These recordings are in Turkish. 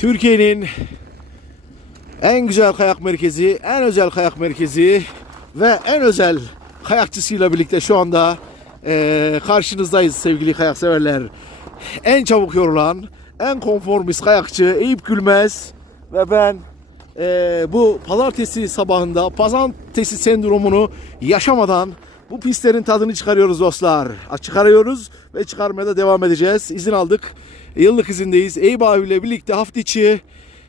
Türkiye'nin en güzel kayak merkezi, en özel kayak merkezi ve en özel kayakçısıyla birlikte şu anda eee, karşınızdayız sevgili kayak severler. En çabuk yorulan, en konformist kayakçı Eyüp Gülmez ve ben eee, bu pazartesi sabahında pazartesi sendromunu yaşamadan bu pistlerin tadını çıkarıyoruz dostlar. Çıkarıyoruz ve çıkarmaya da devam edeceğiz. İzin aldık. Yıllık izindeyiz. Eyüp abiyle birlikte hafta içi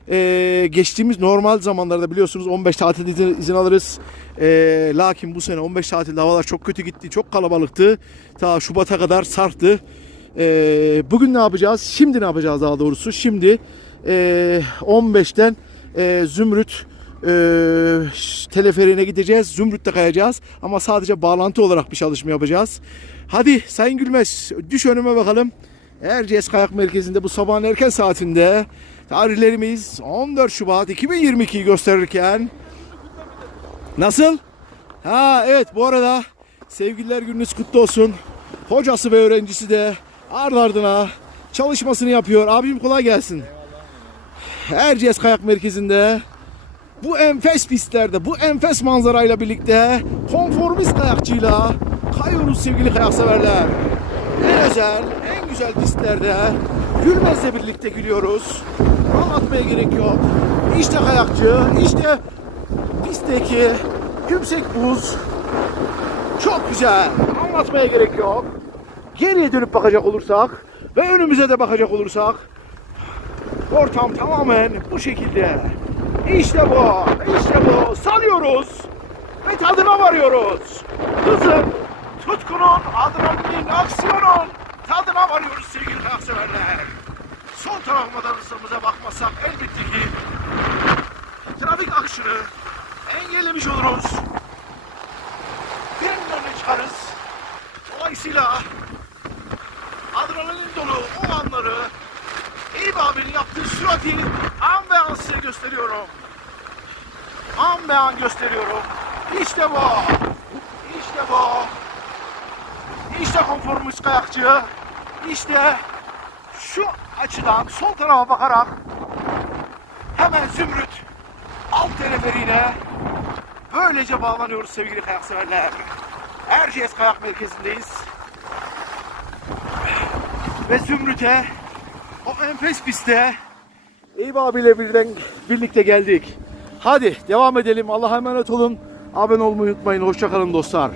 ee, geçtiğimiz normal zamanlarda biliyorsunuz 15 tatil izin, izin alırız. Ee, lakin bu sene 15 tatilde havalar çok kötü gitti. Çok kalabalıktı. Ta Şubat'a kadar sarktı. Ee, bugün ne yapacağız? Şimdi ne yapacağız daha doğrusu? Şimdi ee, 15'ten ee, Zümrüt ee, teleferiğine gideceğiz. Zümrüt'te kayacağız. Ama sadece bağlantı olarak bir çalışma yapacağız. Hadi Sayın Gülmez düş önüme bakalım. Erciyes Kayak Merkezi'nde bu sabahın erken saatinde tarihlerimiz 14 Şubat 2022 gösterirken nasıl? Ha evet bu arada sevgililer gününüz kutlu olsun. Hocası ve öğrencisi de ardı ardına çalışmasını yapıyor. Abim kolay gelsin. Erciyes Kayak Merkezi'nde bu enfes pistlerde, bu enfes manzarayla birlikte konformist kayakçıyla kayıyoruz sevgili kayak severler. En özel, en güzel pistlerde Gülmez'le birlikte gülüyoruz. Anlatmaya gerek yok. İşte kayakçı, işte pistteki yüksek buz. Çok güzel. Anlatmaya gerek yok. Geriye dönüp bakacak olursak ve önümüze de bakacak olursak ortam tamamen bu şekilde. İşte bu, işte bu. Salıyoruz ve tadına varıyoruz. Hızın, tutkunun, adrenalin, aksiyonun tadına varıyoruz sevgili severler. Sol tarafımızdan hızımıza bakmazsak elbette ki trafik akışını engellemiş oluruz. Bir önüne çıkarız. Dolayısıyla adrenalin dolu o anları Eyüp abinin yaptığı sürati an be an size gösteriyorum. An be an gösteriyorum. İşte bu. İşte bu. İşte konformist kayakçı. İşte şu açıdan sol tarafa bakarak hemen Zümrüt alt teleferiğine böylece bağlanıyoruz sevgili kayak severler. Erciyes Kayak Merkezi'ndeyiz. Ve Zümrüt'e o enfes pistte Eyüp abiyle birden birlikte geldik. Hadi devam edelim. Allah'a emanet olun. Abone olmayı unutmayın. Hoşçakalın dostlar.